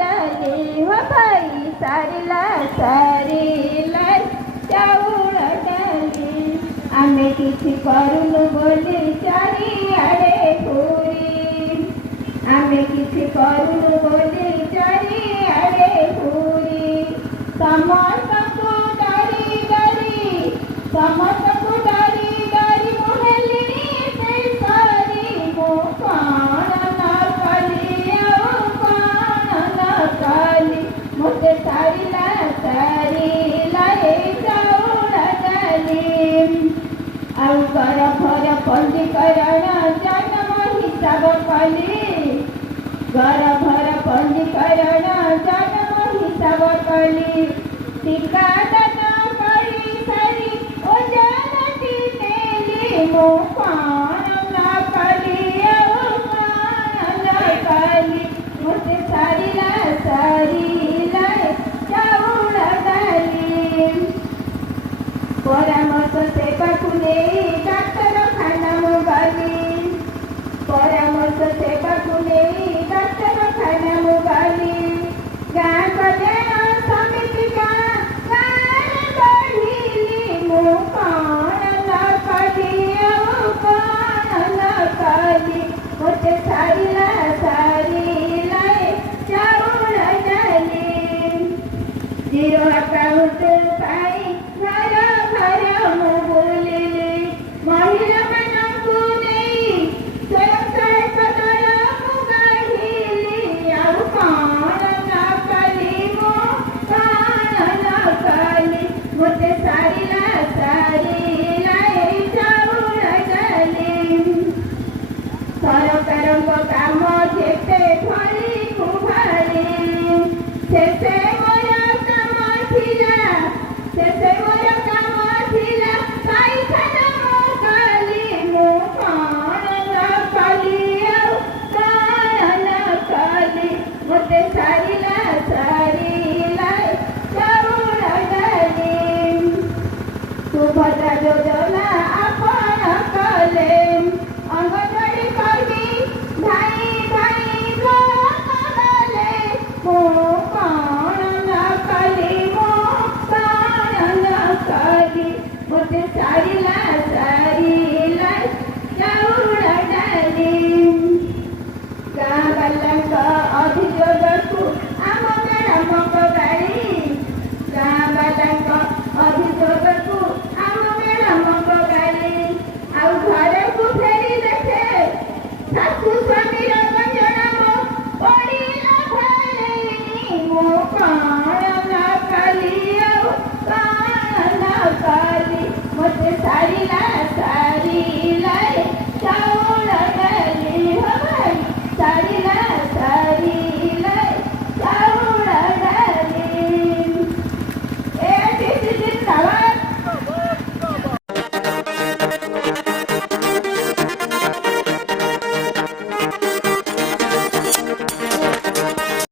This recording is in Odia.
डाली हो भाई सारीला सारीला चाउल डाली आमे किछि करुनु बोली चारिआडे घूरी आमे किछि करुनु बोली चारिआडे घूरी समस्तको डरी डरी समस्तको डरी डरी मोहलिनी से सारी मो कान न कली कान न कली मोते सारीला सारीला चाउल डाली ଆଉ ଗର୍ଭର ପଞ୍ଜୀକରଣ ଜନ୍ମ ହିସାବ କଲି ଗର୍ଭର ପଞ୍ଜୀକରଣ ଜନ୍ମ ହିସାବ କଲି ଟିକାଦାନ କରି ସାରି ଓଜନଟି ନେଲି ମୁଁ କ'ଣ ନ କଲି ଆଉ କ'ଣ ନ କଲି ମୋତେ ସାରିଲା ସାରିଲା ଚାଉଳ ଡାଲି ପରାମର୍ଶ ସେବାକୁ ନେଇ ଡାକ୍ତରଖାନା ମୁଁ ଗଲି ପରାମର୍ଶ ସେବାକୁ ନେଇ ଡାକ୍ତରଖାନା ମୁଁ ଗଲି ଗାଁ କଲ୍ୟାଣ ସମିତି ଗାଁରେ ବଢ଼ିଲି ମୁଁ କ'ଣ ନ କଲି ଆଉ କ'ଣ ନ କଲି ମୋତେ ସାରିଲା ସାରିଲା ଚାଉଳ ଡାଲି ଜିରୋ ଆକାଉଣ୍ଟ ପାଇଁ ଘର ଘର ମୁଁ ବୁଲିଲି ମହିଳାମାନଙ୍କୁ ନେଇ ସ୍ୱୟଂ ସହାୟକ ଦଳ ମୁଁ ଗଢ଼ିଲି ଆଉ କ'ଣ ନ କଲି ମୁଁ କ'ଣ ନ କଲି ମୋତେ ସାରିଲା ସାରିଲା ଚାଉଳ ଡାଲି ସରକାରଙ୍କ କାମ ଯେତେ ଭଳି କୁଭାଳି ଶେଷେ ମୋର କାମ ଥିଲା ଶେଷେ ମୋର କାମ ଥିଲା ପାଇଖାନା ମୁଁ କଲି ମୁଁ କ'ଣ ନ କଲି ଆଉ କ'ଣ ନ କଲି ମୋତେ ସାରିଲା ସାରିଲା ଚାଉଳ ଡାଲି ସୁଭଦ୍ରା ଯୋଜନା ଆପଣ କଲେ ଅଙ୍ଗନବାଡ଼ି କର୍ମୀ ଧାଇଁ ଧାଇଁ ଘରକୁ ଗଲେ ମୁଁ